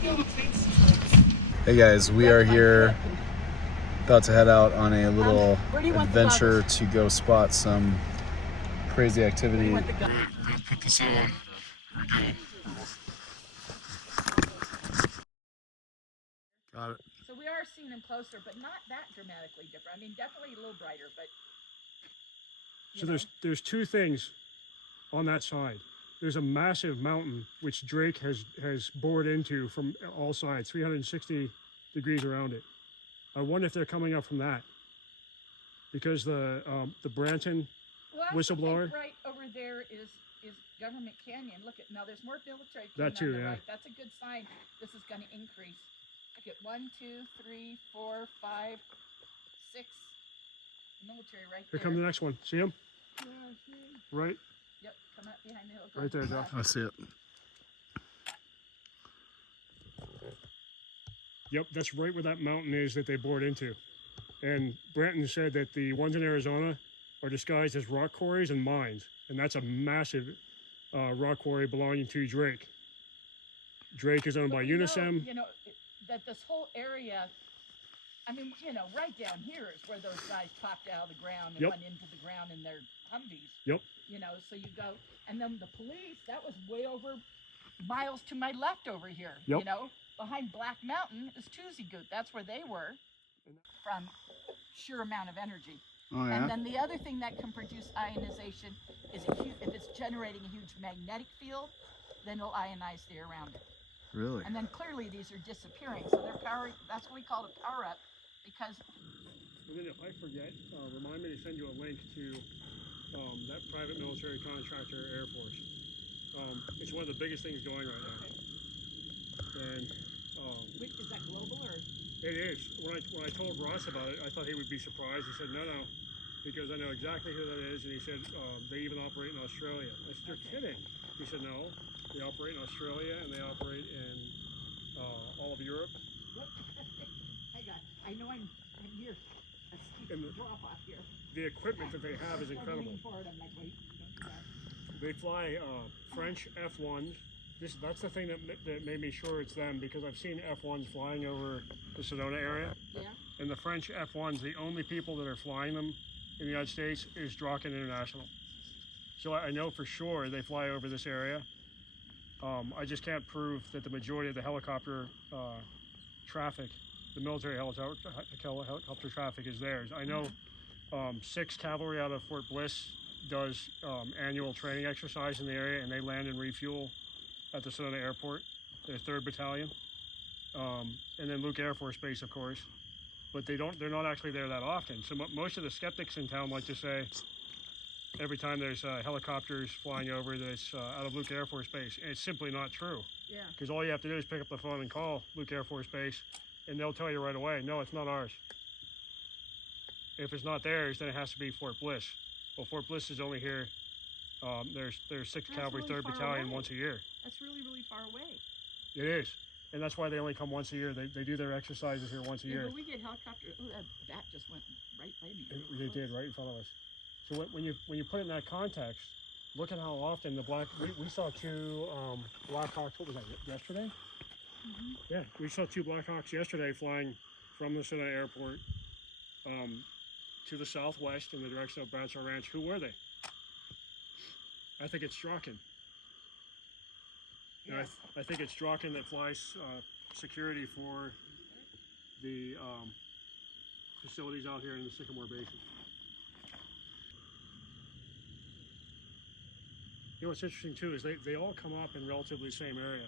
Hey guys, we are here about to head out on a little adventure to go spot some crazy activity. Put this on. Here we go. Got it. So we are seeing them closer, but not that dramatically different. I mean, definitely a little brighter, but So there's two things on that side. There's a massive mountain which Drake has bored into from all sides, 360 degrees around it. I wonder if they're coming up from that, because the Branton whistleblower. Right over there is Government Canyon. Look at now. There's more military. That too, on the yeah. right. That's a good sign. This is going to increase. Look at 1, 2, 3, 4, 5, 6 military right Here there. comes the next one. See him? Yeah, I see him. Right. Yep, come up behind the hill. Right there, Joe. I see it. Yep, that's right where that mountain is that they bored into. And Branton said that the ones in Arizona are disguised as rock quarries and mines. And that's a massive rock quarry belonging to Drake. Drake is owned by Unisem. You know, that this whole area, I mean, you know, right down here is where those guys popped out of the ground and went into the ground in their Humvees. Yep. You know, so you go, and then the police, that was way over miles to my left over here. Yep. You know, behind Black Mountain is Toozy Goot. That's where they were from sheer amount of energy. Oh, yeah? And then the other thing that can produce ionization is if it's generating a huge magnetic field, then it'll ionize the air around it. Really? And then clearly these are disappearing, so they're powering. That's what we call a power up, because. And then if I forget, remind me to send you a link to that private military contractor Air Force. It's one of the biggest things going right now. And Wait, is that global or? it is. When I told Ross about it, I thought he would be surprised. He said, no, because I know exactly who that is. And he said, they even operate in Australia. I said, you're kidding. He said, no, they operate in Australia and they operate in all of Europe. What? I know I'm here. And Drop off here. the equipment that they have is incredible. Forward, I'm like, wait, don't do that. They fly French F1s. That's the thing that made me sure it's them, because I've seen F1s flying over the Sedona area. Yeah. And the French F1s, the only people that are flying them in the United States is Draken International. So I know for sure they fly over this area. I just can't prove that the majority of the helicopter traffic, the military helicopter traffic, is theirs. I know 6 Cavalry out of Fort Bliss does annual training exercise in the area, and they land and refuel at the Sedona Airport, their 3rd Battalion, and then Luke Air Force Base, of course. But they're not actually there that often. So most of the skeptics in town like to say every time there's helicopters flying over that it's out of Luke Air Force Base. And it's simply not true. Yeah. Because all you have to do is pick up the phone and call Luke Air Force Base, and they'll tell you right away, no, it's not ours. If it's not theirs, then it has to be Fort Bliss. Well, Fort Bliss is only here. There's 6th Cavalry, really 3rd far Battalion away. once a year. That's really, really far away. It is. And that's why they only come once a year. They do their exercises here once a year. But we get helicopter. Oh, that just went right by me. They did, right in front of us. So when you put it in that context, look at how often we saw 2 Blackhawks. What was that, yesterday? Mm-hmm. Yeah, we saw 2 Blackhawks yesterday flying from the Sedona Airport to the southwest in the direction of Bradshaw Ranch. Who were they? I think it's Draken. Yes. I think it's Draken that flies security for the facilities out here in the Sycamore Basin. You know what's interesting too is they all come up in relatively the same area.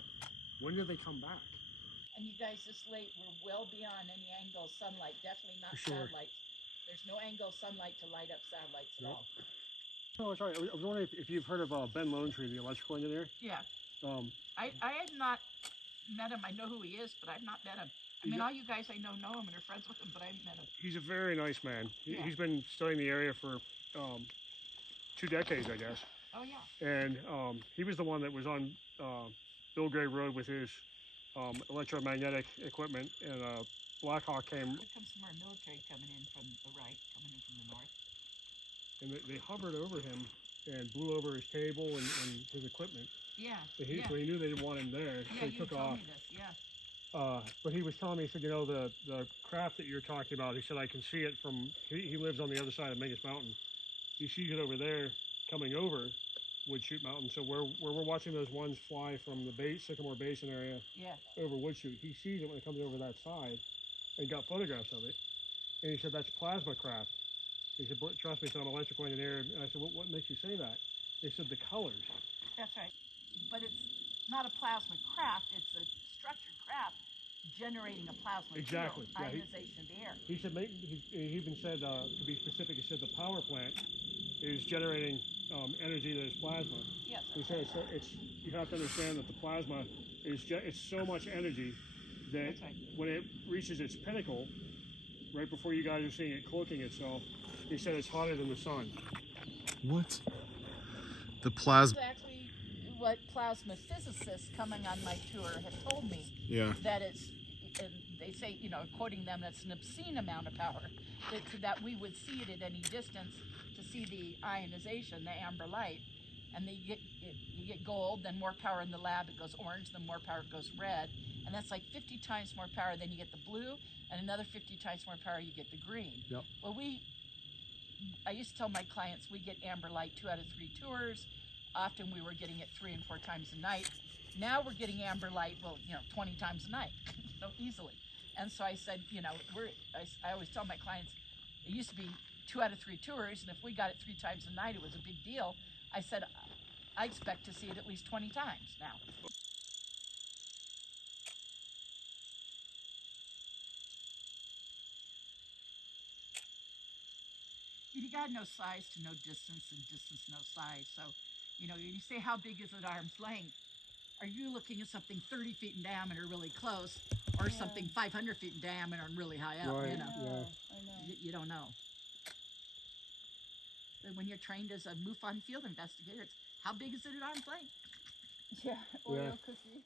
When did they come back? And you guys, this late, we're well beyond any angle of sunlight. Definitely not For sure. satellites. There's no angle of sunlight to light up satellites at Nope. all. Oh, that's right. I was wondering if you've heard of Ben Lonetree, the electrical engineer. Yeah. I have not met him. I know who he is, but I've not met him. I mean, all you guys I know him and are friends with him, but I haven't met him. He's a very nice man. Yeah. He's been studying the area for 2 decades, I guess. Oh, yeah. And he was the one that was on Bill Gray Road with his electromagnetic equipment, and Blackhawk came. Here comes some more military coming in from the right, coming in from the north. And they hovered over him and blew over his table and his equipment. Yeah. So he knew they didn't want him there, Yeah, so he you took told off. me this. Yeah. But he was telling me, he said, you know, the craft that you're talking about, he said, I can see it from, he lives on the other side of Mingus Mountain. He sees it over there coming over Wood Chute Mountain. So where we're watching those ones fly from the Sycamore Basin area Yeah. over Wood Chute, he sees it when it comes over that side and got photographs of it. And he said, that's plasma craft. He said, trust me, so I'm an electrical engineer. And I said, what makes you say that? They said, the colors. That's right. But it's not a plasma craft, it's a structured craft generating a plasma Exactly. field, ionization of the air. He said, he even said, to be specific, he said the power plant is generating energy that is plasma. Yes. He said you have to understand that the plasma is it's so much energy that right. when it reaches its pinnacle, right before you guys are seeing it cloaking itself, he said it's hotter than the sun. What? The plasma. Exactly what plasma physicists coming on my tour have told me. Yeah. That it's, and they say, you know, quoting them, that's an obscene amount of power. That we would see it at any distance to see the ionization, the amber light. And then you get gold, then more power in the lab, it goes orange, then more power, it goes red. And that's like 50 times more power, then you get the blue, and another 50 times more power, you get the green. Yep. Well, I used to tell my clients we get amber light 2 out of 3 tours. Often we were getting it 3 and 4 times a night. Now we're getting amber light, 20 times a night, so easily. And so I said, I always tell my clients, it used to be 2 out of 3 tours, and if we got it 3 times a night, it was a big deal. I said, I expect to see it at least 20 times now. You gotta know size to know distance, and distance know size. So, you say how big is it arm's length? Are you looking at something 30 feet in diameter really close, or something 500 feet in diameter and really high up? Right, I know. yeah. You don't know. But when you're trained as a MUFON field investigator, it's how big is it at arm's length? Yeah, oil cookie.